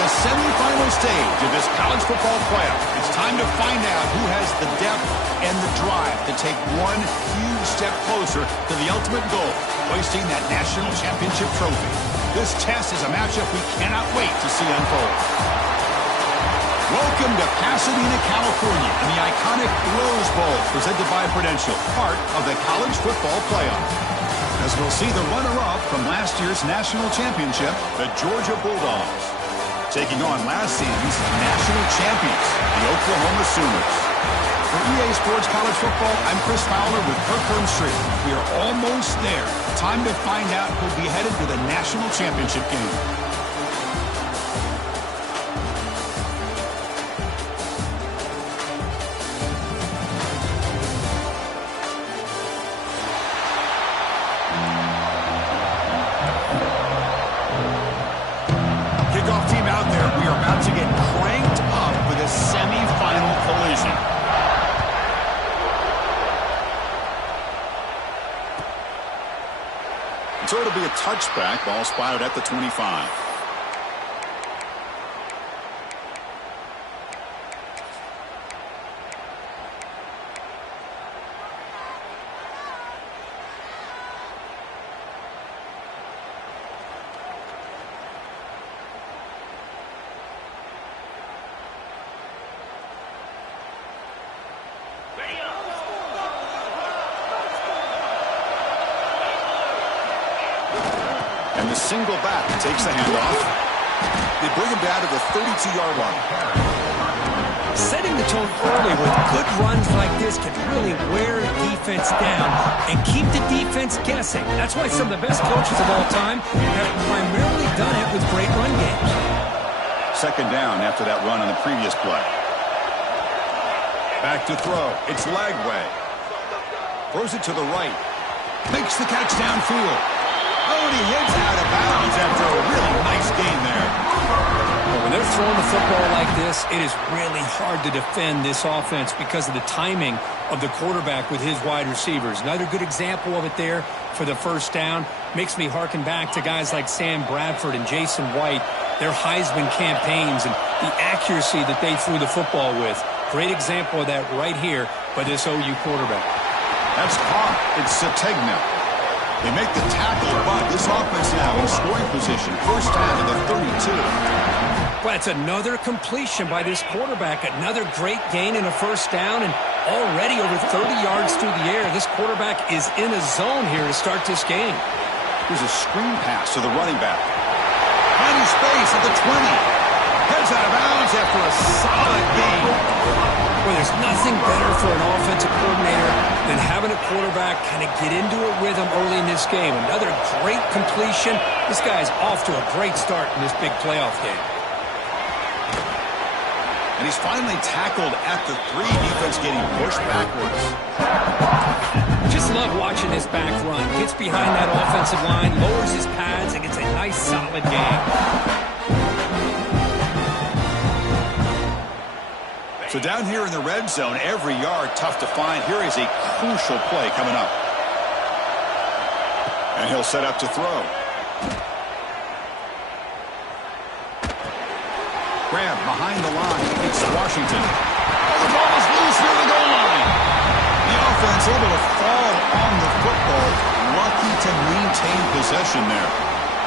the semifinal stage of this college football playoff. It's time to find out who has the depth and the drive to take one huge step closer to the ultimate goal, hoisting that national championship trophy. This test is a matchup we cannot wait to see unfold. Welcome to Pasadena, California, and the iconic Rose Bowl, presented by Prudential, part of the college football playoff. As we'll see the runner-up from last year's national championship, the Georgia Bulldogs, taking on last season's national champions, the Oklahoma Sooners. For EA Sports College Football, I'm Chris Fowler with Kirk Herbstreit. We are almost there. Time to find out who'll be headed to the national championship game. So it'll be a touchback, ball spotted at the 25. And the single back takes the handoff. They bring him down to the 32-yard line. Setting the tone early with good runs like this can really wear defense down and keep the defense guessing. That's why some of the best coaches of all time have primarily done it with great run games. Second down after that run on the previous play. Back to throw. It's Lagway. Throws it to the right. Makes the catch downfield. Oh, and he hits out of bounds after a really nice gain there. Well, when they're throwing the football like this, it is really hard to defend this offense because of the timing of the quarterback with his wide receivers. Another good example of it there for the first down. Makes me harken back to guys like Sam Bradford and Jason White, their Heisman campaigns and the accuracy that they threw the football with. Great example of that right here by this OU quarterback. That's caught. It's Sategna. They make the tackle, but this offense now in scoring position. First down to the 32. Well, it's another completion by this quarterback. Another great gain in a first down, and already over 30 yards through the air. This quarterback is in a zone here to start this game. Here's a screen pass to the running back. Finding space at the 20. Heads out of bounds after a solid gain. Well, there's nothing better for an offensive coordinator than having a quarterback kind of get into a rhythm early in this game. Another great completion. This guy's off to a great start in this big playoff game. And he's finally tackled at the 3. Defense getting pushed backwards. Just love watching this back run. Gets behind that offensive line, lowers his pads, and gets a nice solid gain. So down here in the red zone, every yard tough to find. Here is a crucial play coming up. And he'll set up to throw. Grab behind the line. It's Washington. Oh, the ball is loose near the goal line. The offense able to fall on the football. Lucky to maintain possession there.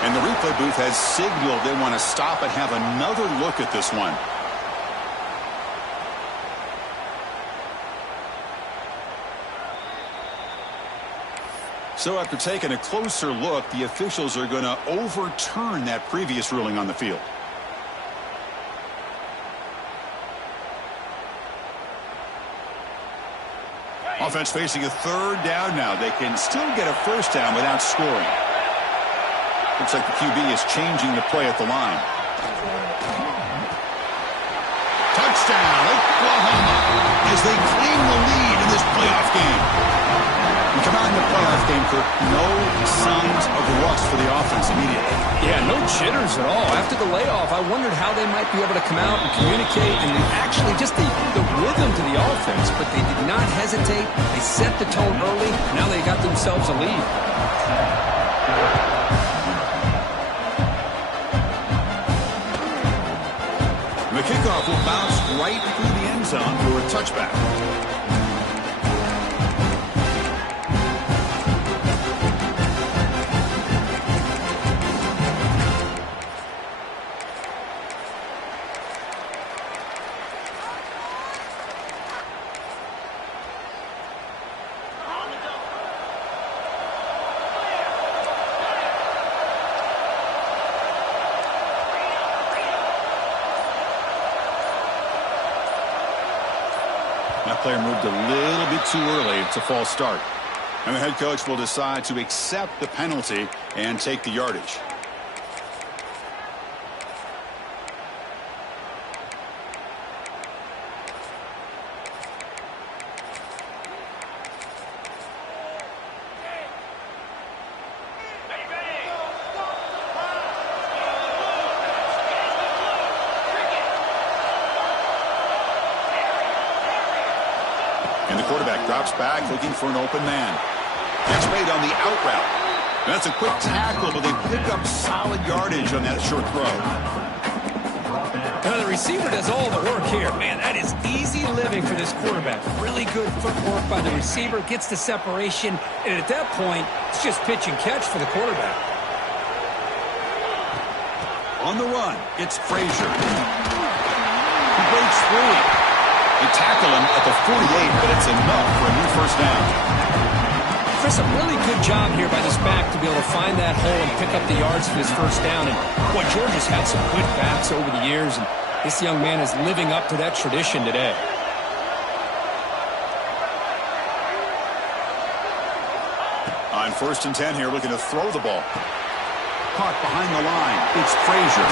And the replay booth has signaled they want to stop and have another look at this one. So after taking a closer look, the officials are going to overturn that previous ruling on the field. Offense facing a third down now. They can still get a first down without scoring. Looks like the QB is changing the play at the line. Touchdown, Oklahoma, as they claim the lead in this playoff game. We come out in the playoff game, Kirk, no signs of rust for the offense immediately. Yeah, no jitters at all. After the layoff, I wondered how they might be able to come out and communicate and actually just the rhythm to the offense, but they did not hesitate. They set the tone early. Now they got themselves a lead. The kickoff will bounce right through the end zone for a touchback. That player moved a little bit too early. It's a false start. And the head coach will decide to accept the penalty and take the yardage. And the quarterback drops back looking for an open man. Gets made on the out route. That's a quick tackle, but they pick up solid yardage on that short throw. Now the receiver does all the work here. Man, that is easy living for this quarterback. Really good footwork by the receiver. Gets the separation. And at that point, it's just pitch and catch for the quarterback. On the run, it's Frazier. He breaks free. They tackle him at the 48, but it's enough for a new first down. Chris, a really good job here by this back to be able to find that hole and pick up the yards for this first down. And boy, Georgia's had some good backs over the years, and this young man is living up to that tradition today. On 1st and 10 here, looking to throw the ball. Caught behind the line. It's Frazier.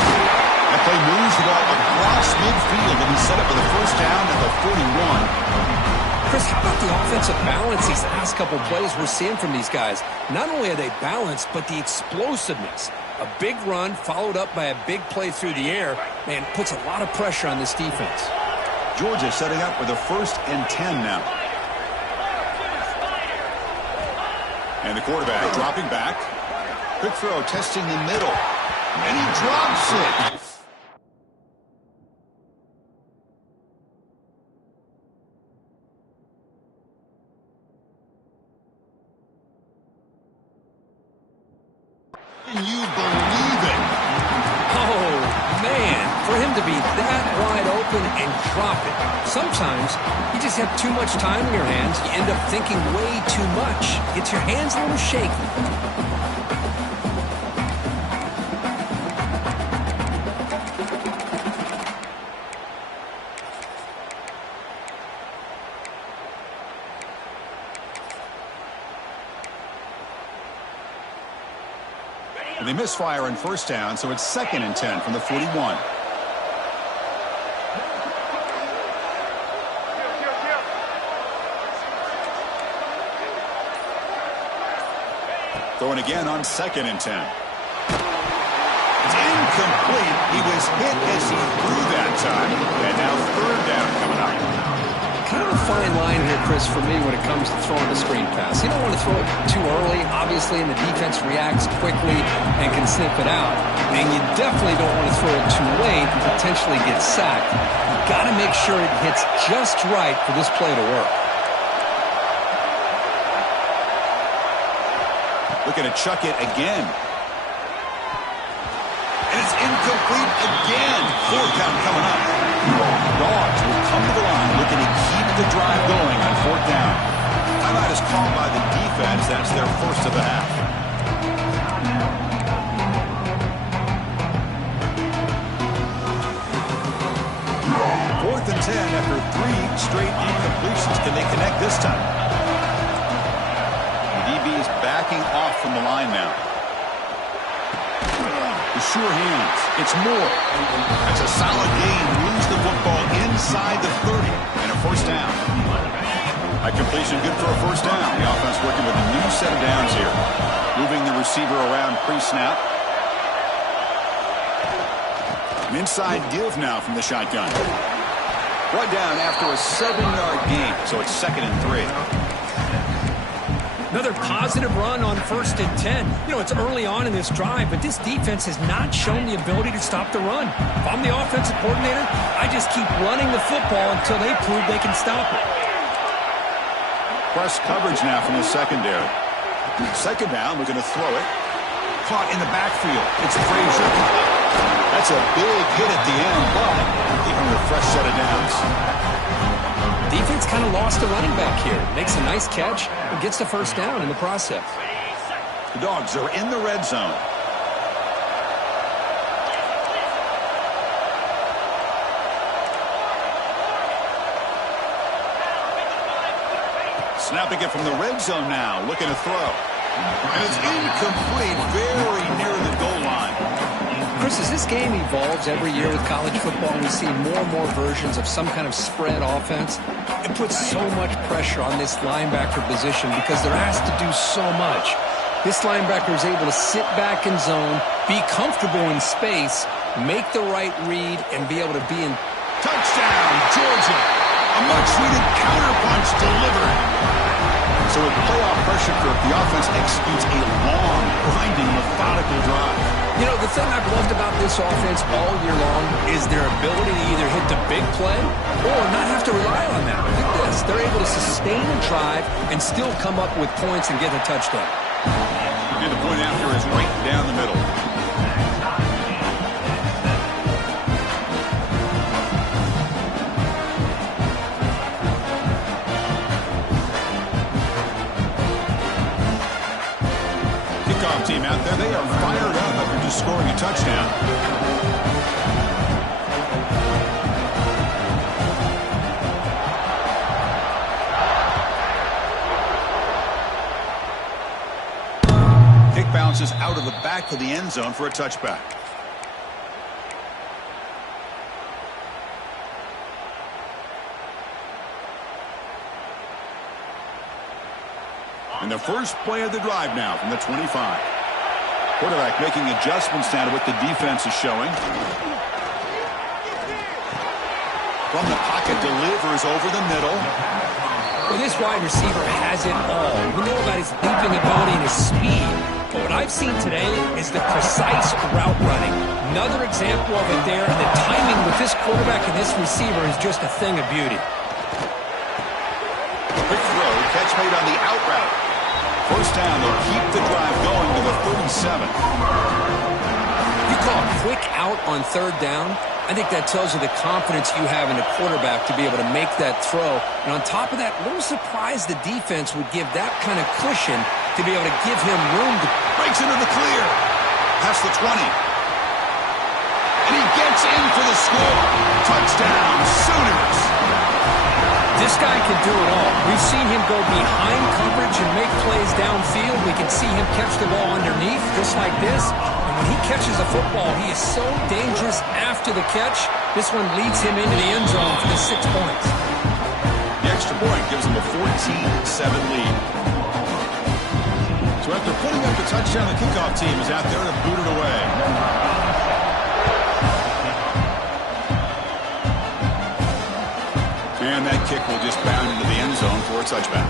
That play moves the ball across midfield, and he's set up for the first down at the 41. Chris, how about the offensive balance these last couple plays we're seeing from these guys? Not only are they balanced, but the explosiveness. A big run followed up by a big play through the air, man, puts a lot of pressure on this defense. Georgia setting up for the 1st and 10 now. And the quarterback dropping back. Quick throw, testing the middle. And he drops it. Can you believe it? Oh, man, for him to be that wide open and drop it. Sometimes you just have too much time in your hands. You end up thinking way too much. Gets your hands a little shaky. And they misfire on 1st down, so it's 2nd and 10 from the 41. Throwing again on 2nd and 10. It's incomplete. He was hit as he threw that time. And now 3rd down coming up. Kind of a fine line here, Chris, for me when it comes to throwing a screen pass. You don't want to throw it too early, obviously, and the defense reacts quickly and can sniff it out. And you definitely don't want to throw it too late and potentially get sacked. You've got to make sure it hits just right for this play to work. Looking to chuck it again. And it's incomplete again. 4th down coming up. Dogs will come to the line looking to keep the drive going on 4th down. Timeout is called by the defense. That's their first of the half. Fourth and 10 after 3 straight incompletions. Can they connect this time? The DB is backing off from the line now. The sure hands. It's Moore. That's a solid gain. Moves the football inside the 30 and a 1st down. High completion, good for a 1st down. The offense working with a new set of downs here. Moving the receiver around pre-snap. An inside give now from the shotgun. Brought down after a 7-yard gain, so it's 2nd and 3. Another positive run on 1st and 10. You know, it's early on in this drive, but this defense has not shown the ability to stop the run. If I'm the offensive coordinator, I just keep running the football until they prove they can stop it. Press coverage now from the secondary. Second down, we're going to throw it. Caught in the backfield. It's Frazier. That's a big hit at the end, but even with a fresh set of downs. Defense kind of lost a running back here. Makes a nice catch and gets the first down in the process. The Dogs are in the red zone. Snapping it from the red zone now, looking to throw. And it's incomplete, very near the goal line. Chris, as this game evolves every year with college football, we see more and more versions of some kind of spread offense. It puts so much pressure on this linebacker position because they're asked to do so much. This linebacker is able to sit back in zone, be comfortable in space, make the right read, and be able to be in. Touchdown, Georgia. A much-needed counterpunch delivered. So with playoff pressure, the offense executes a long, grinding, methodical drive. You know, the thing I've loved about this offense all year long is their ability to either hit the big play or not have to rely on that. Look at this. They're able to sustain a drive and still come up with points and get a touchdown. And the point after is right down the middle. Team out there, they are fired up after just scoring a touchdown. Kick bounces out of the back of the end zone for a touchback. And the first play of the drive now from the 25. Quarterback making adjustments now to what the defense is showing. From the pocket, delivers over the middle. Well, this wide receiver has it all. We know about his leaping ability and his speed. But what I've seen today is the precise route running. Another example of it there. The timing with this quarterback and this receiver is just a thing of beauty. Quick throw, catch made on the out route. First down, they'll keep the drive going to the 37. You call a quick out on third down, I think that tells you the confidence you have in a quarterback to be able to make that throw. And on top of that, a little surprised the defense would give that kind of cushion to be able to give him room to... Breaks into the clear. Past the 20. And he gets in for the score. Touchdown, Sooners. This guy can do it all. We've seen him go behind coverage and make plays downfield. We can see him catch the ball underneath, just like this. And when he catches a football, he is so dangerous after the catch. This one leads him into the end zone for the 6 points. The extra point gives him a 14-7 lead. So after putting up the touchdown, the kickoff team is out there to boot it away. And that kick will just bound into the end zone for a touchback.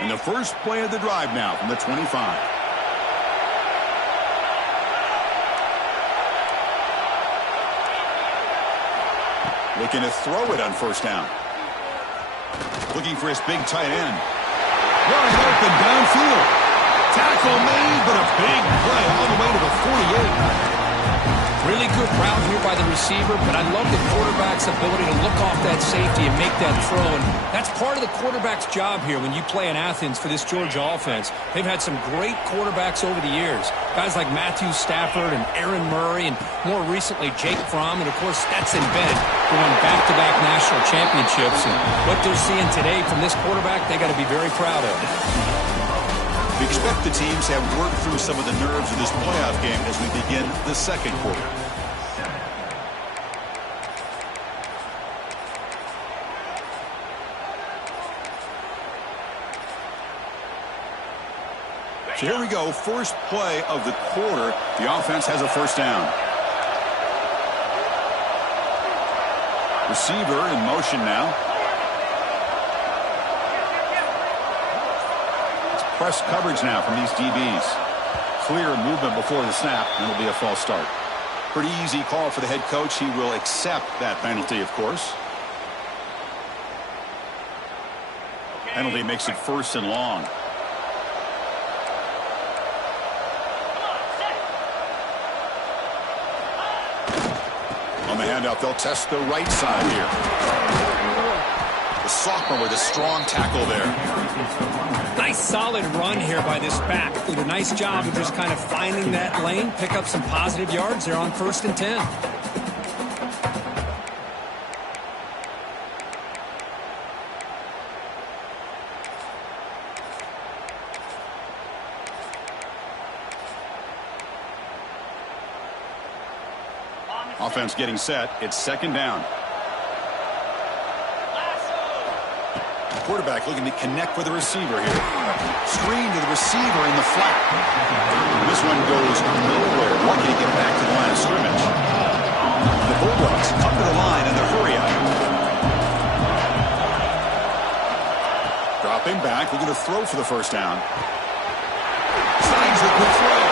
And the first play of the drive now from the 25. Looking to throw it on first down. Looking for his big tight end. Wide open downfield. Tackle made, but a big play all the way to the 48. Really good route here by the receiver, but I love the quarterback's ability to look off that safety and make that throw. And that's part of the quarterback's job here when you play in Athens for this Georgia offense. They've had some great quarterbacks over the years. Guys like Matthew Stafford and Aaron Murray, and more recently Jake Fromm, and of course Stetson Bennett, who won back-to-back national championships. And what they're seeing today from this quarterback, they got to be very proud of. We expect the teams to have worked through some of the nerves of this playoff game as we begin the second quarter. So here we go, first play of the quarter. The offense has a first down. Receiver in motion now. It's press coverage now from these DBs. Clear movement before the snap, and it'll be a false start. Pretty easy call for the head coach. He will accept that penalty, of course. Penalty makes it first and long. On the handout, they'll test the right side here. The sophomore with a strong tackle there. Nice solid run here by this back. Did a nice job of just kind of finding that lane, pick up some positive yards there on 1st and 10. Offense getting set. It's 2nd down. The quarterback looking to connect with the receiver here. Screen to the receiver in the flat. This one goes nowhere. Lucky to get back to the line of scrimmage. The Bulldogs come to the line in the hurry up. Dropping back, looking to throw for the first down. Signs the good throw.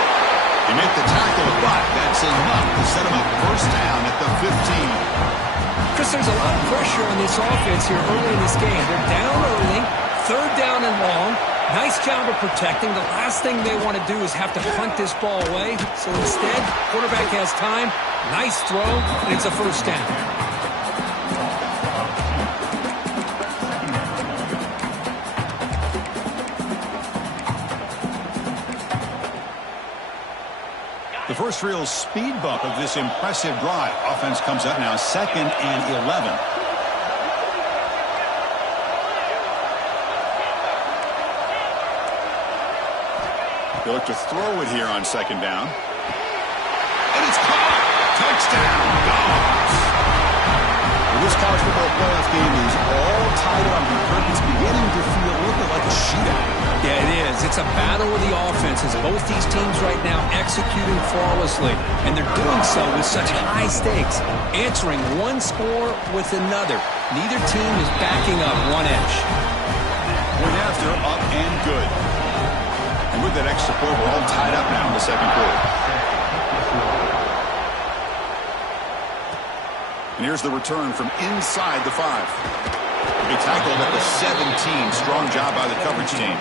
They make the tackle, but that's enough to set him up first down at the 15. Chris, there's a lot of pressure on this offense here early in this game. They're down early, 3rd down and long. Nice job of protecting. The last thing they want to do is have to punt this ball away. So instead, quarterback has time. Nice throw, and it's a first down. The first real speed bump of this impressive drive. Offense comes up now 2nd and 11. They look to throw it here on 2nd down. And it's caught. Touchdown, Dogs. Well, this college football playoff game is all tied up. It's beginning to feel a little bit like a shootout. Yeah, it is. It's a battle of the offenses. Both these teams right now executing flawlessly, and they're doing so with such high stakes, answering one score with another. Neither team is backing up one edge. Point after, up and good. And with that extra point, we're all tied up now in the 2nd quarter. And here's the return from inside the 5. He tackled at the 17. Strong job by the coverage team.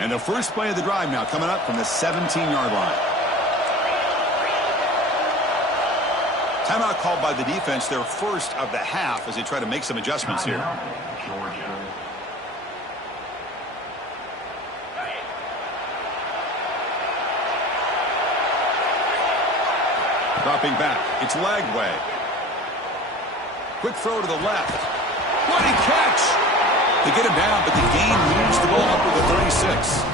And the first play of the drive now coming up from the 17-yard line. Timeout called by the defense, their first of the half, as they try to make some adjustments here. Dropping back, it's Lagway. Quick throw to the left. What a catch! They get him down, but the gain moves the ball up to the 36.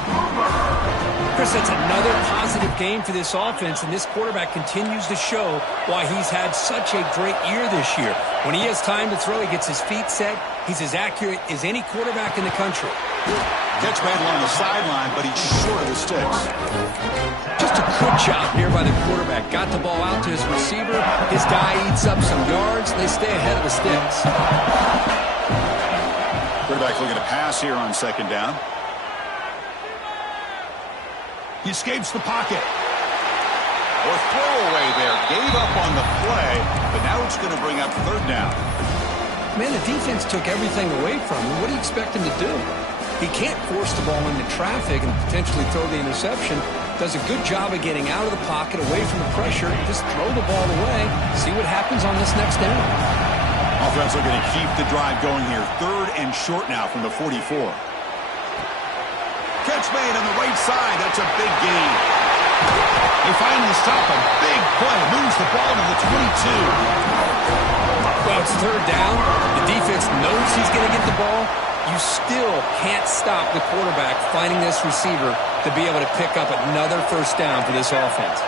Chris, that's another positive game for this offense, and this quarterback continues to show why he's had such a great year this year. When he has time to throw, he gets his feet set. He's as accurate as any quarterback in the country. Catch made along the sideline, but he's short of the sticks. Just a good job here by the quarterback. Got the ball out to his receiver. His guy eats up some yards. They stay ahead of the sticks. Quarterback looking to pass here on 2nd down. He escapes the pocket. Or throwaway there. Gave up on the play, but now it's going to bring up 3rd down. Man, the defense took everything away from him. What do you expect him to do? He can't force the ball into traffic and potentially throw the interception. Does a good job of getting out of the pocket, away from the pressure. Just throw the ball away. See what happens on this next down. Offense looking to keep the drive going here. 3rd and short now from the 44. Catch made on the right side. That's a big gain. They finally stop a big play. Moves the ball to the 22. Well, it's 3rd down. The defense knows he's going to get the ball. you still can't stop the quarterback finding this receiver to be able to pick up another first down for this offense.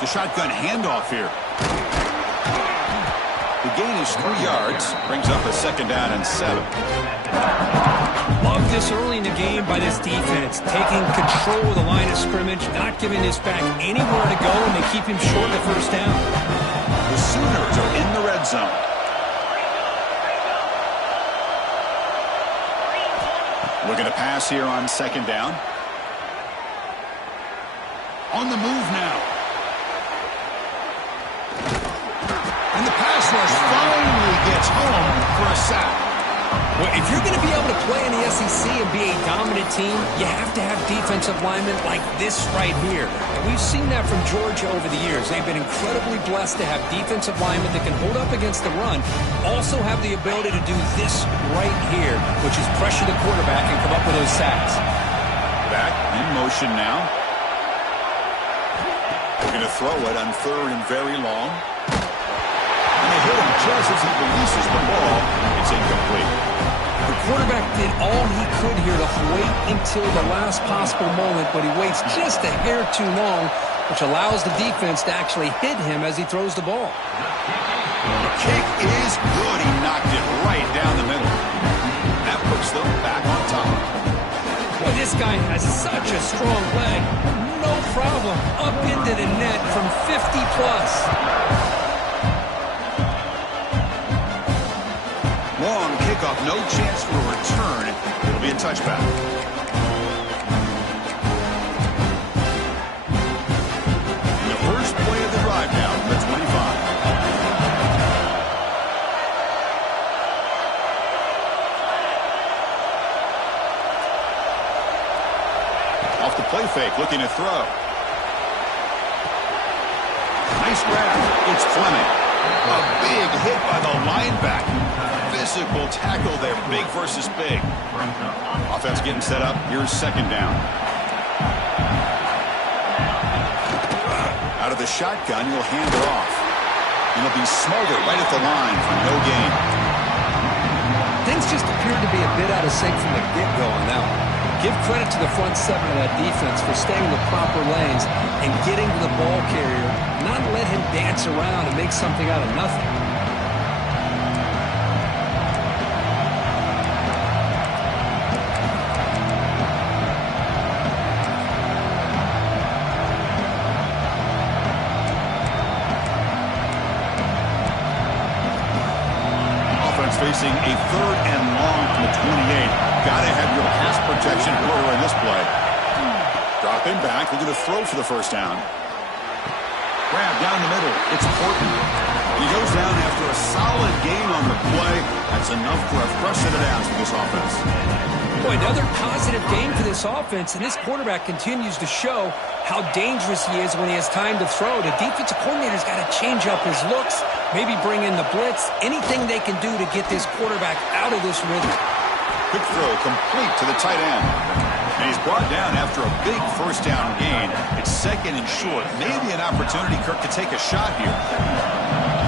The shotgun handoff here. The gain is 3 yards. Brings up a second down and 7. Love this early in the game by this defense. Taking control of the line of scrimmage. Not giving this back anywhere to go. And they keep him short of the first down. The Sooners are in the red zone. Looking to pass here on second down. On the move now. And the pass rush finally gets home for a sack. Well, if you're going to be able to play in the SEC and be a dominant team, you have to have defensive linemen like this right here. And we've seen that from Georgia over the years. They've been incredibly blessed to have defensive linemen that can hold up against the run, also have the ability to do this right here, which is pressure the quarterback and come up with those sacks. Back in motion now. They're going to throw it on third and very long. And they hit him just as he releases the ball. It's incomplete. The quarterback did all he could here to wait until the last possible moment, but he waits just a hair too long, which allows the defense to actually hit him as he throws the ball. The kick is good. He knocked it right down the middle. That puts them back on top. Boy, this guy has such a strong leg. No problem. Up into the net from 50-plus. Long kickoff, no chance for a return. It'll be a touchback. The first play of the drive now from the 25. Off the play fake, looking to throw. Nice grab. It's Fleming. A big hit by the linebacker. Physical tackle there, big versus big. Offense getting set up. Here's second down. Out of the shotgun, he'll hand it off. And he'll be smothered right at the line for no gain. Things just appeared to be a bit out of sync from the get-go on that one. Give credit to the front seven of that defense for staying in the proper lanes and getting to the ball carrier, not let him dance around and make something out of nothing. Facing a third and long from the 28. Gotta have your pass protection quarter in this play. Dropping back, looking to throw for the first down. Grab down the middle. It's Portman. He goes down after a solid gain on the play. That's enough for a fresh set of downs for this offense. Boy, another positive game for this offense, and this quarterback continues to show how dangerous he is when he has time to throw. The defensive coordinator's got to change up his looks, maybe bring in the blitz, anything they can do to get this quarterback out of this rhythm. Quick throw complete to the tight end. And he's brought down after a big first down gain. It's second and short. Maybe an opportunity, Kirk, to take a shot here.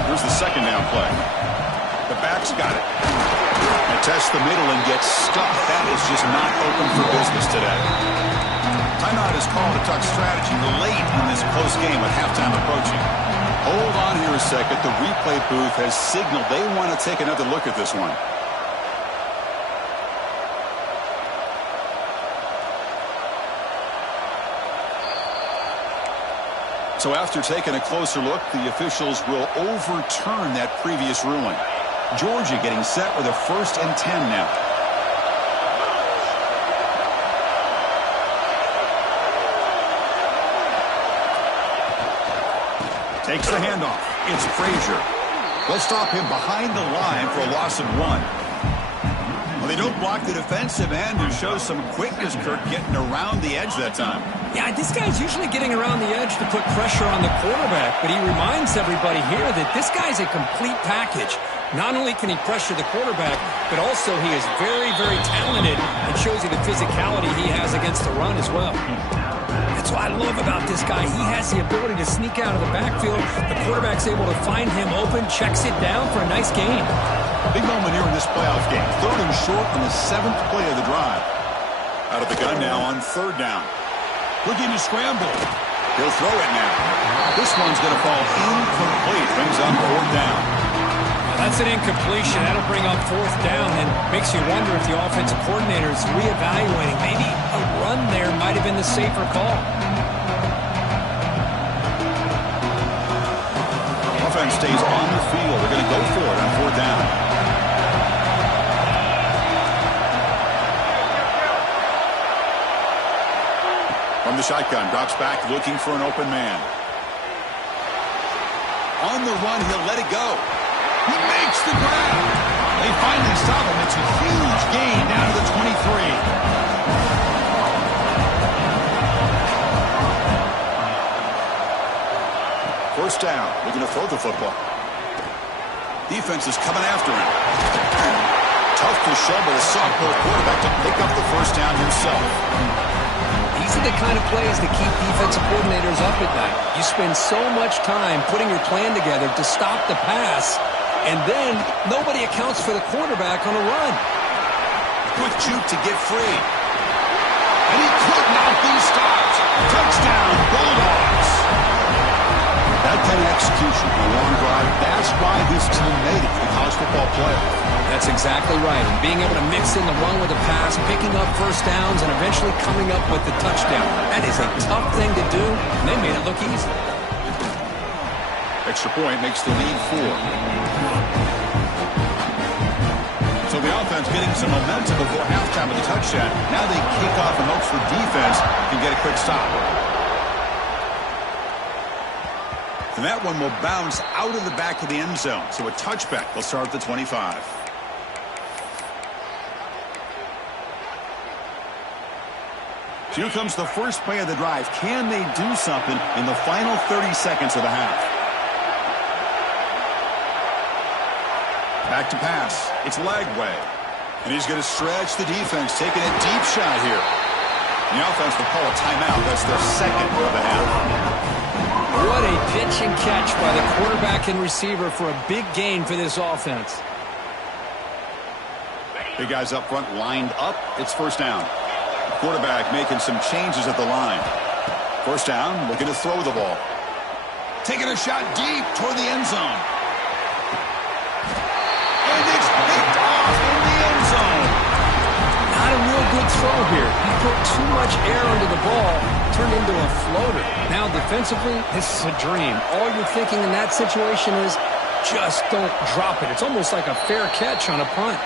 Here's the second down play. The back's got it. And tests the middle and gets stuck. That is just not open for business today. Timeout is called to talk strategy late in this close game with halftime approaching. Hold on here a second. The replay booth has signaled they want to take another look at this one. So after taking a closer look, the officials will overturn that previous ruling. Georgia getting set with a 1st and 10 now. Takes the handoff. It's Frazier. They'll stop him behind the line for a loss of 1. Well, they don't block the defensive end, who shows some quickness, Kirk, getting around the edge that time. Yeah, this guy's usually getting around the edge to put pressure on the quarterback, but he reminds everybody here that this guy's a complete package. Not only can he pressure the quarterback, but also he is very, very talented and shows you the physicality he has against the run as well. That's what I love about this guy. He has the ability to sneak out of the backfield. The quarterback's able to find him open, checks it down for a nice gain. Big moment here in this playoff game. 3rd and short on the 7th play of the drive. Out of the gun now on 3rd down. Looking to scramble. He'll throw it now. This one's going to fall incomplete. Brings up 4th down. That's an incompletion. That'll bring up 4th down and makes you wonder if the offensive coordinator is reevaluating. Maybe a run there might have been the safer call. Offense stays on the field. They're going to go for it on 4th down. From the shotgun, drops back looking for an open man. On the run, he'll let it go. He makes the grab. They finally stop him. It's a huge gain down to the 23. First down. Looking to throw the football. Defense is coming after him. Tough to show by the sophomore quarterback to pick up the first down himself. These are the kind of plays that keep defensive coordinators up at night. You spend so much time putting your plan together to stop the pass, and then nobody accounts for the quarterback on a run. Quick juke to get free. And he could not be stopped. Touchdown, Bulldogs. That kind of execution on a long drive, that's why this team made it to the college football playoff. That's exactly right. And being able to mix in the run with the pass, picking up first downs, and eventually coming up with the touchdown. That is a tough thing to do, and they made it look easy. Extra point makes the lead 4. So the offense getting some momentum before halftime with the touchdown. Now they kick off and hopes the defense can get a quick stop. And that one will bounce out of the back of the end zone. So a touchback will start at the 25. Here comes the first play of the drive. Can they do something in the final 30 seconds of the half? Back to pass. It's Lagway. And he's going to stretch the defense, taking a deep shot here. And the offense will call a timeout. That's their second of the half. What a pitch and catch by the quarterback and receiver for a big gain for this offense. Big guys up front lined up. It's first down. Quarterback making some changes at the line. First down, looking to throw the ball. Taking a shot deep toward the end zone. And it's picked off in the end zone. Not a real good throw here. He put too much air under the ball, turned into a floater. Now defensively, this is a dream. All you're thinking in that situation is just don't drop it. It's almost like a fair catch on a punt.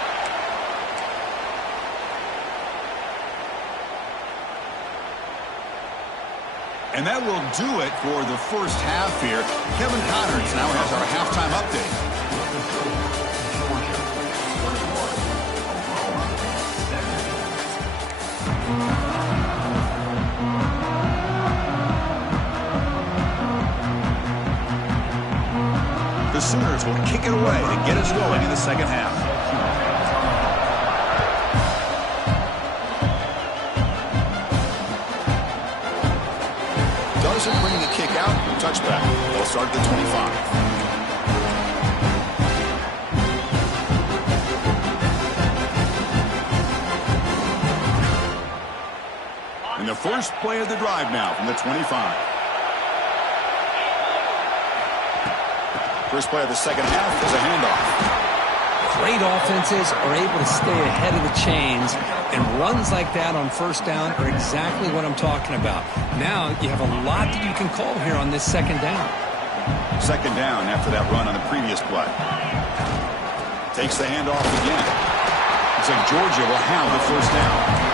And that will do it for the first half here. Kevin Connors now has our halftime update. The Sooners will kick it away to get us going in the second half. Doesn't bring the kick out. Touchback. They'll start at the 25. And the first play of the drive now from the 25. First play of the second half is a handoff. Great offenses are able to stay ahead of the chains, and runs like that on first down are exactly what I'm talking about. Now you have a lot that you can call here on this second down. Second down after that run on the previous play. Takes the handoff again. Looks like Georgia will have the first down.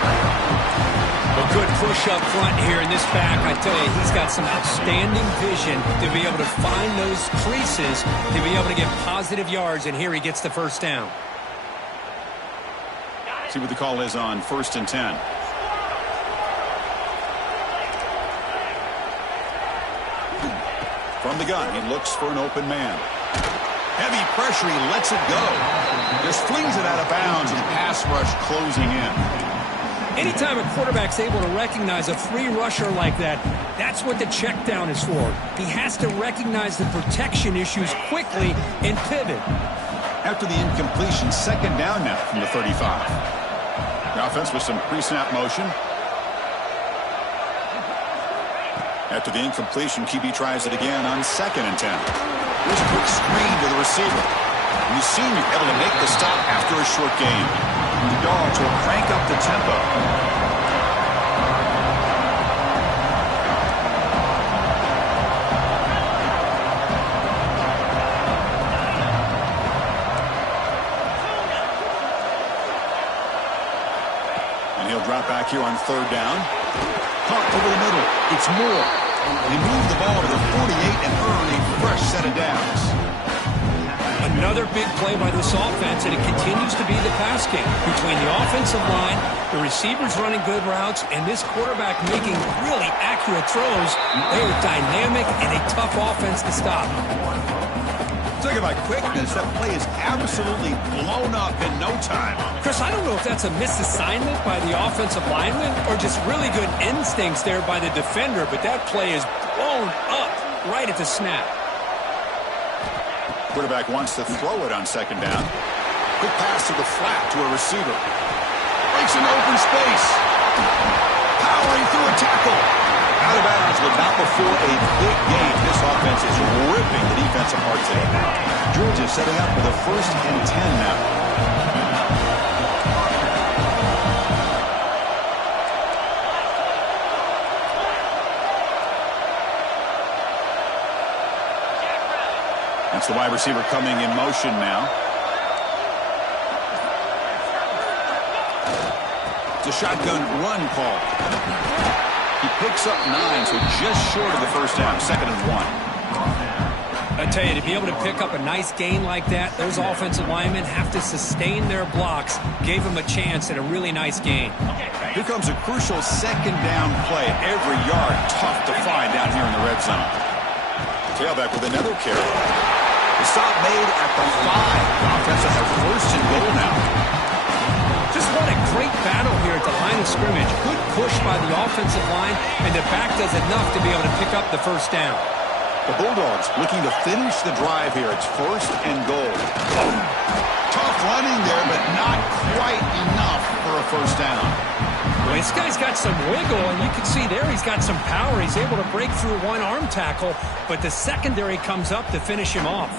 A good push up front here in this back. I tell you, he's got some outstanding vision to be able to find those creases, to be able to get positive yards, and here he gets the first down. See what the call is on 1st and 10. From the gun, he looks for an open man. Heavy pressure, he lets it go. Just flings it out of bounds, and pass rush closing in. Anytime a quarterback's able to recognize a free rusher like that, that's what the check down is for. He has to recognize the protection issues quickly and pivot. After the incompletion, 2nd down now from the 35. The offense with some pre-snap motion. After the incompletion, QB tries it again on 2nd and 10. Here's a quick screen to the receiver. And the senior able to make the stop after a short gain. The Dogs will crank up the tempo. And he'll drop back here on 3rd down. Caught over the middle. It's Moore. They move the ball to the 48 and earn a fresh set of downs. Another big play by this offense, and it continues to be the pass game. Between the offensive line, the receivers running good routes, and this quarterback making really accurate throws, they are dynamic and a tough offense to stop. Talking about quickness, that play is absolutely blown up in no time. Chris, I don't know if that's a misassignment by the offensive lineman or just really good instincts there by the defender, but that play is blown up right at the snap. Quarterback wants to throw it on 2nd down. Quick pass to the flat to a receiver. Breaks into open space. Powering through a tackle. Out of bounds, but not before a big gain. This offense is ripping the defense apart today. Georgia setting up for the 1st and 10 now. That's the wide receiver coming in motion now. It's a shotgun run call. He picks up 9, so just short of the 1st down, 2nd and 1. I tell you, to be able to pick up a nice gain like that, those offensive linemen have to sustain their blocks. Gave him a chance at a really nice gain. Here comes a crucial 2nd down play. Every yard tough to find down here in the red zone. Tailback with another carry. The stop made at the 5. The offense will have 1st and goal now. Just what a great battle here at the line of scrimmage. Good push by the offensive line, and the back does enough to be able to pick up the 1st down. The Bulldogs looking to finish the drive here. It's 1st and goal. Tough running there, but not quite enough for a 1st down. Well, this guy's got some wiggle, and you can see there he's got some power. He's able to break through one arm tackle, but the secondary comes up to finish him off.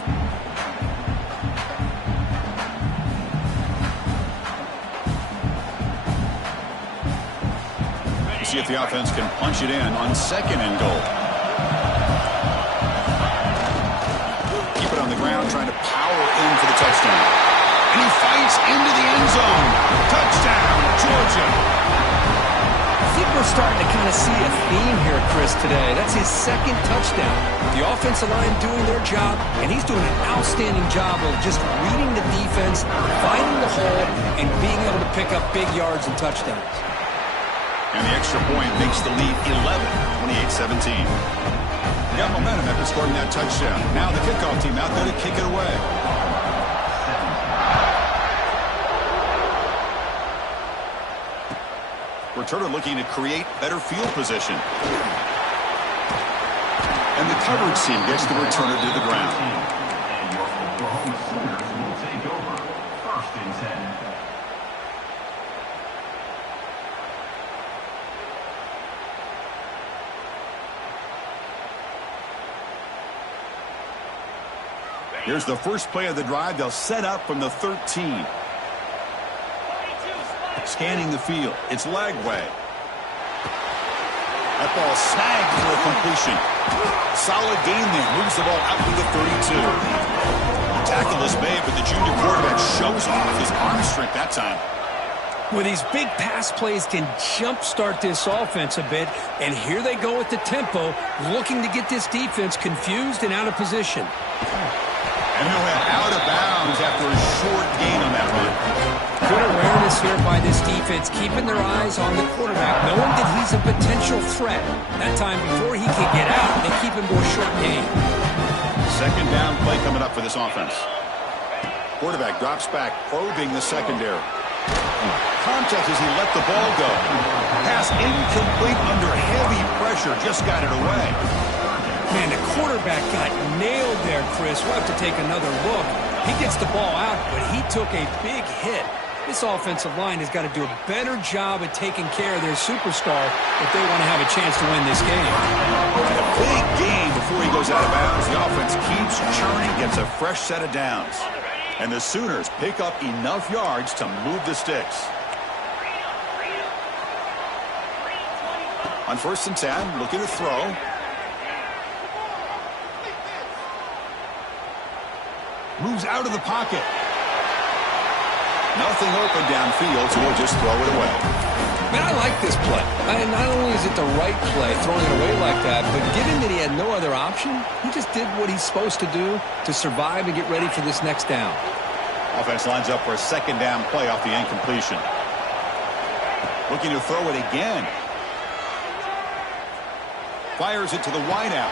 See if the offense can punch it in on 2nd and goal. Keep it on the ground, trying to power in for the touchdown. And he fights into the end zone. Touchdown, Georgia. I think we're starting to kind of see a theme here, Chris, today. That's his 2nd touchdown. The offensive line doing their job, and he's doing an outstanding job of just reading the defense, finding the hole, and being able to pick up big yards and touchdowns. And the extra point makes the lead 11, 28-17. Got momentum after scoring that touchdown. Now the kickoff team out there to kick it away. Returner looking to create better field position. And the coverage team gets the returner to the ground. Here's the first play of the drive. They'll set up from the 13. Scanning the field. It's Lagway. That ball snagged for a completion. Solid gain there. Moves the ball out to the 32. The tackle is made, but the junior quarterback shows off his arm strength that time. Well, these big pass plays can jumpstart this offense a bit, and here they go with the tempo, looking to get this defense confused and out of position. And he'll head out of bounds after a short gain on that run. Good awareness awareness here by this defense, keeping their eyes on the quarterback, knowing that he's a potential threat. That time before he can get out, they keep him to a short game. Second down play coming up for this offense. Quarterback drops back, probing the secondary. Contest as he let the ball go. Pass incomplete under heavy pressure, just got it away. Man, the quarterback got nailed there, Chris. We'll have to take another look. He gets the ball out, but he took a big hit. This offensive line has got to do a better job at taking care of their superstar if they want to have a chance to win this game. And a big game before he goes out of bounds. The offense keeps churning, gets a fresh set of downs. And the Sooners pick up enough yards to move the sticks. On 1st and 10, looking to throw. Moves out of the pocket. Nothing open downfield, so he'll just throw it away. Man, I like this play. And not only is it the right play, throwing it away like that, but given that he had no other option, he just did what he's supposed to do to survive and get ready for this next down. Offense lines up for a second down play off the incompletion. Looking to throw it again. Fires it to the wideout.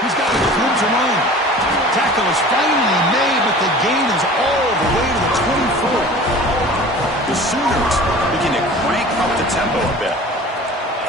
He's got enough room to run. Tackle is finally made, but the gain is all the way to the 24. The Sooners begin to crank up the tempo a bit.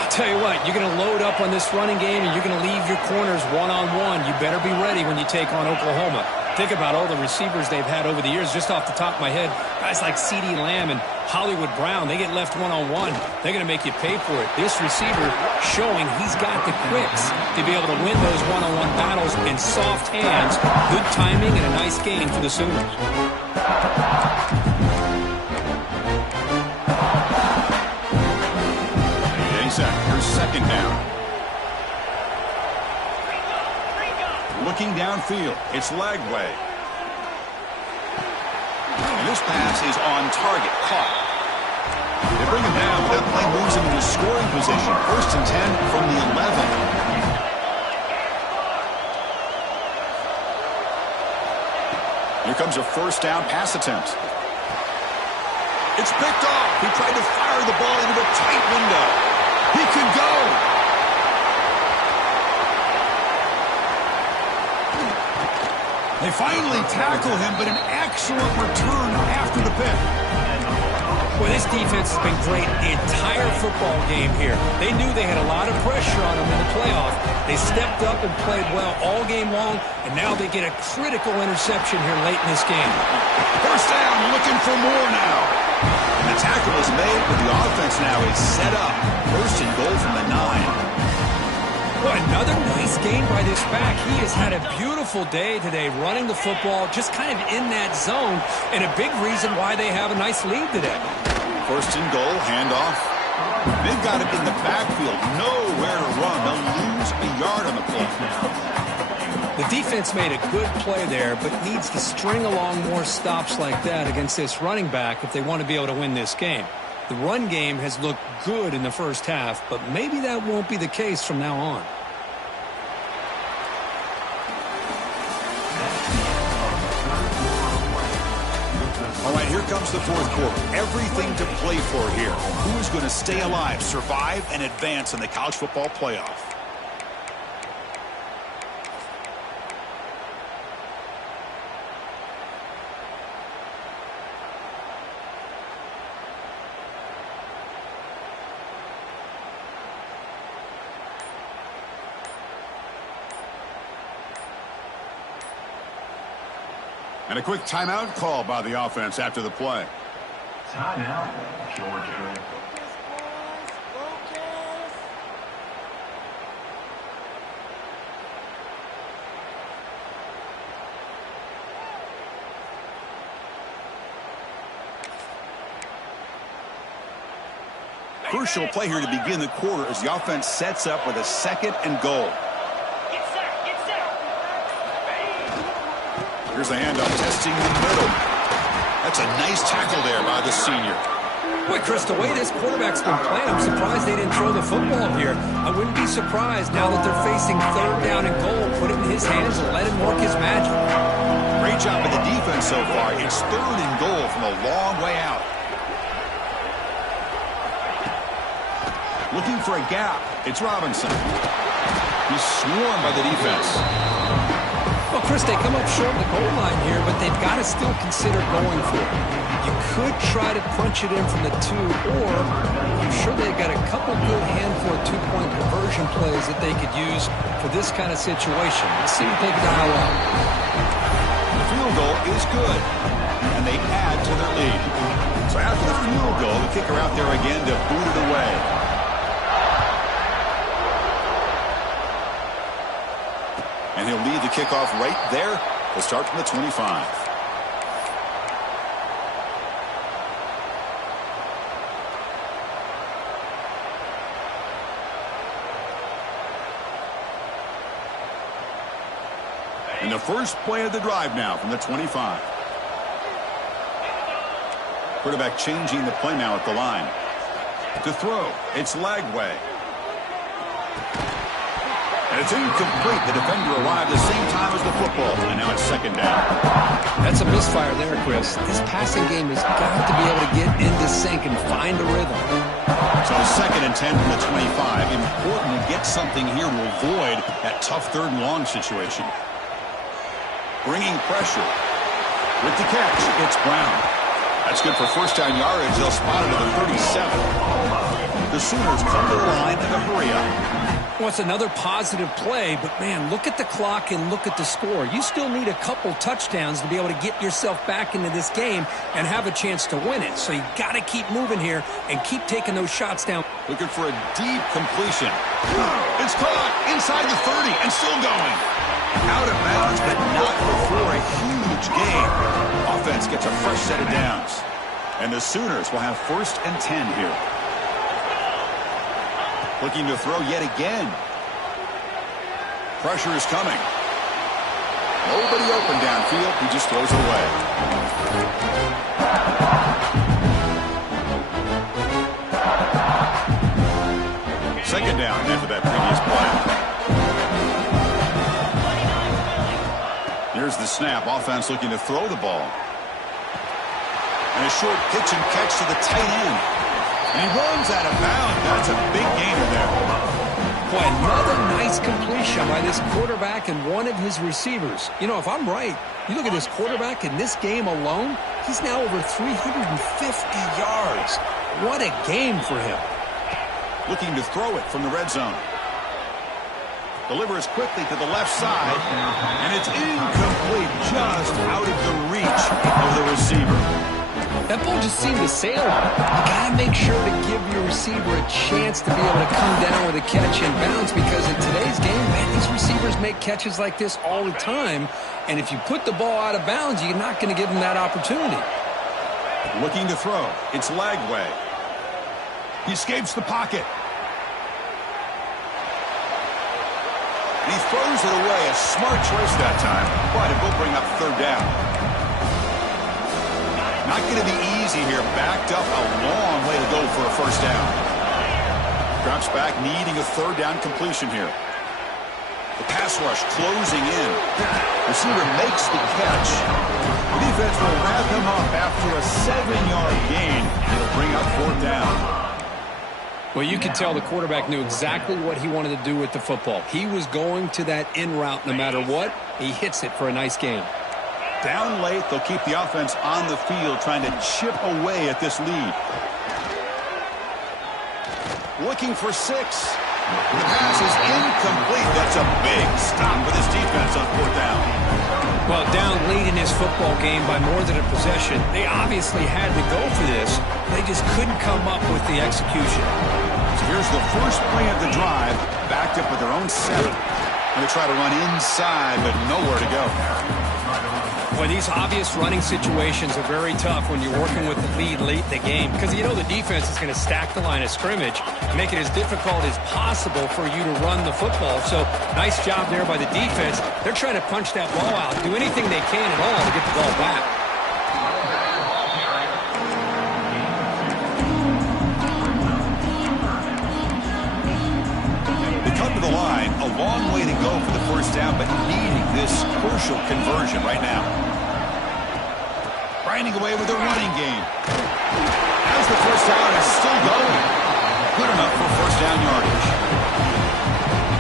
I'll tell you what, you're going to load up on this running game and you're going to leave your corners one-on-one. You better be ready when you take on Oklahoma. Think about all the receivers they've had over the years. Just off the top of my head, guys like CeeDee Lamb and Hollywood Brown, they get left one-on-one. They're going to make you pay for it. This receiver showing he's got the quicks to be able to win those one-on-one battles in soft hands. Good timing and a nice gain for the Sooners. Here's second down. Looking downfield, it's Lagway. And this pass is on target, caught. They bring him down, but that play moves him into scoring position. 1st and 10 from the 11. Here comes a first down pass attempt. It's picked off. He tried to fire the ball into a tight window. He can go. They finally tackle him, but an excellent return after the pick. Well, this defense has been great the entire football game here. They knew they had a lot of pressure on them in the playoff. They stepped up and played well all game long, and now they get a critical interception here late in this game. First down, looking for more now. And the tackle is made, but the offense now is set up. 1st and goal from the 9. Well, another nice game by this back. He has had a beautiful day today running the football, just kind of in that zone, and a big reason why they have a nice lead today. 1st and goal, handoff. They've got it in the backfield, nowhere to run. They'll lose a yard on the play. The defense made a good play there, but needs to string along more stops like that against this running back if they want to be able to win this game. The run game has looked good in the first half, but maybe that won't be the case from now on. All right, here comes the 4th quarter. Everything to play for here. Who is going to stay alive, survive, and advance in the college football playoff? And a quick timeout call by the offense after the play. Timeout, Georgia. Crucial play here to begin the quarter as the offense sets up with a 2nd and goal. Here's the handoff, testing the middle. That's a nice tackle there by the senior. Boy, Chris, the way this quarterback's been playing, I'm surprised they didn't throw the football here. I wouldn't be surprised now that they're facing 3rd down and goal. Put it in his hands and let him work his magic. Great job by the defense so far. It's 3rd and goal from a long way out. Looking for a gap. It's Robinson. He's swarmed by the defense. Well, Chris, they come up short of the goal line here, but they've got to still consider going for it. You could try to punch it in from the 2, or I'm sure they've got a couple good handful of two-point conversion plays that they could use for this kind of situation. Let's see what they can dial up. The field goal is good, and they add to their lead. So after the field goal, the kicker out there again to boot it away. And he'll lead the kickoff right there. He'll start from the 25. And the first play of the drive now from the 25. Quarterback changing the play now at the line. To throw, it's Lagway. And it's incomplete. The defender arrived at the same time as the football. And now it's second down. That's a misfire there, Chris. This passing game has got to be able to get into sync and find a rhythm. So 2nd and 10 from the 25. Important to get something here to avoid that tough 3rd and long situation. Bringing pressure. With the catch, it's Brown. That's good for first down yardage. They'll spot it at the 37. The Sooners come to the line in a hurry up. Well, it's another positive play, but, man, look at the clock and look at the score. You still need a couple touchdowns to be able to get yourself back into this game and have a chance to win it. So you got to keep moving here and keep taking those shots down. Looking for a deep completion. It's caught inside the 30 and still going. Out of bounds, but not before a huge gain. Offense gets a fresh set of downs. And the Sooners will have 1st and 10 here. Looking to throw yet again. Pressure is coming. Nobody open downfield. He just throws it away. Second down after that previous play. Here's the snap. Offense looking to throw the ball. And a short pitch and catch to the tight end. And he runs out of bounds. That's a big gainer there. Boy, another nice completion by this quarterback and one of his receivers. You know, if I'm right, you look at this quarterback in this game alone, he's now over 350 yards. What a game for him. Looking to throw it from the red zone. Delivers quickly to the left side. And it's incomplete, just out of the reach of the receiver. That ball just seemed to sail him. You got to make sure to give your receiver a chance to be able to come down with a catch and bounce, because in today's game, man, these receivers make catches like this all the time. And if you put the ball out of bounds, you're not going to give them that opportunity. Looking to throw. It's Lagway. He escapes the pocket. And he throws it away. A smart choice that time. But it will bring up 3rd down. Not going to be easy here. Backed up a long way to go for a first down. Drops back, needing a 3rd down completion here. The pass rush closing in. Receiver makes the catch. The defense will wrap him up after a 7-yard gain. It'll bring up 4th down. Well, you could tell the quarterback knew exactly what he wanted to do with the football. He was going to that in route no matter what. He hits it for a nice gain. Down late, they'll keep the offense on the field trying to chip away at this lead. Looking for 6. The pass is incomplete. That's a big stop for this defense on 4th down. Well, down late in his football game by more than a possession, they obviously had to go for this. They just couldn't come up with the execution. So here's the first play of the drive, backed up with their own 7. And they try to run inside, but nowhere to go. Well, these obvious running situations are very tough when you're working with the lead late in the game, because you know the defense is going to stack the line of scrimmage, make it as difficult as possible for you to run the football. So nice job there by the defense. They're trying to punch that ball out, do anything they can at all to get the ball back. They come to the line, a long way to go for the first down, but needing this crucial conversion right now. Grinding away with a running game. As the first down is still going. good enough for first down yardage.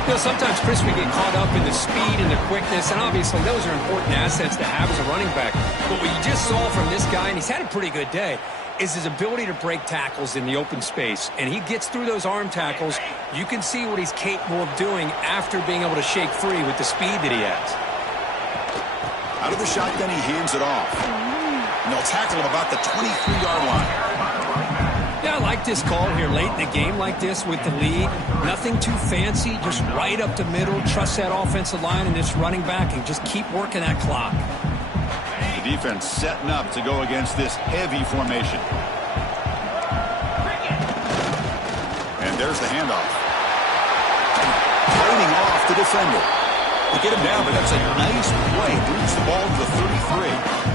You know, sometimes, Chris, we get caught up in the speed and the quickness, and obviously those are important assets to have as a running back. But what you just saw from this guy, and he's had a pretty good day, is his ability to break tackles in the open space. And he gets through those arm tackles. You can see what he's capable of doing after being able to shake free with the speed that he has. Out of the shotgun, he hands it off. And they'll tackle him about the 23-yard line. Yeah, I like this call here late in the game like this with the lead. Nothing too fancy, just right up the middle. Trust that offensive line and this running back and just keep working that clock. The defense setting up to go against this heavy formation. And there's the handoff. Trading off the defender. They get him down, but that's a nice play. Moves the ball to the 33.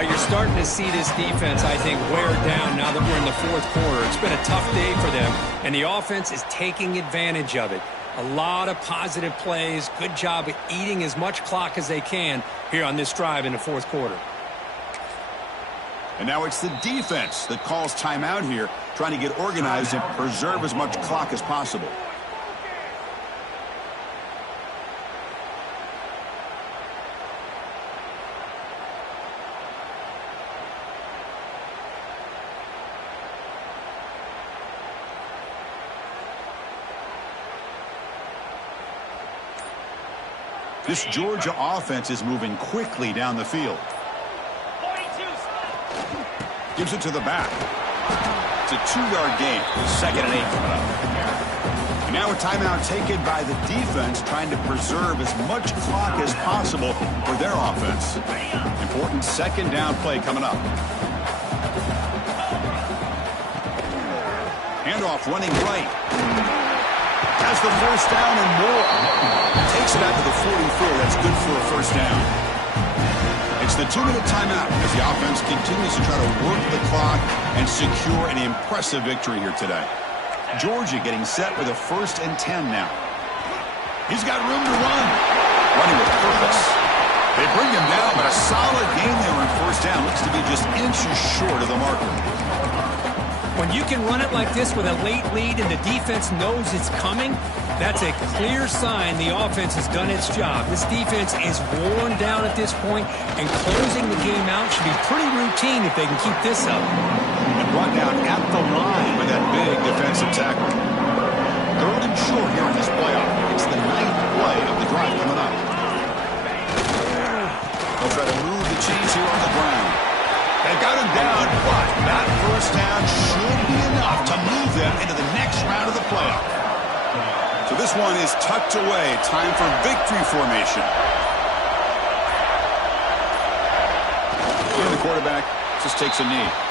You're starting to see this defense, I think, wear down now that we're in the fourth quarter. It's been a tough day for them, and the offense is taking advantage of it. A lot of positive plays. Good job at eating as much clock as they can here on this drive in the fourth quarter. And now it's the defense that calls timeout here, trying to get organized and preserve as much clock as possible. This Georgia offense is moving quickly down the field. Gives it to the back. It's a 2-yard gain. 2nd and 8 coming up. And now a timeout taken by the defense, trying to preserve as much clock as possible for their offense. Important 2nd down play coming up. Handoff running right. Has the first down and more. Takes it out to the 44. That's good for a first down. It's the 2-minute timeout as the offense continues to try to work the clock and secure an impressive victory here today. Georgia getting set with a 1st and 10 now. He's got room to run. Running with purpose. They bring him down, but a solid gain there on first down. Looks to be just inches short of the marker. When you can run it like this with a late lead and the defense knows it's coming, that's a clear sign the offense has done its job. This defense is worn down at this point, and closing the game out should be pretty routine if they can keep this up. And brought down at the line with that big defensive tackle. 3rd and short here in this playoff. It's the 9th play of the drive coming up. They'll try to move the chains here on the ground. They got him down, but that first down should be enough to move them into the next round of the playoff. So this one is tucked away. Time for victory formation. And the quarterback just takes a knee.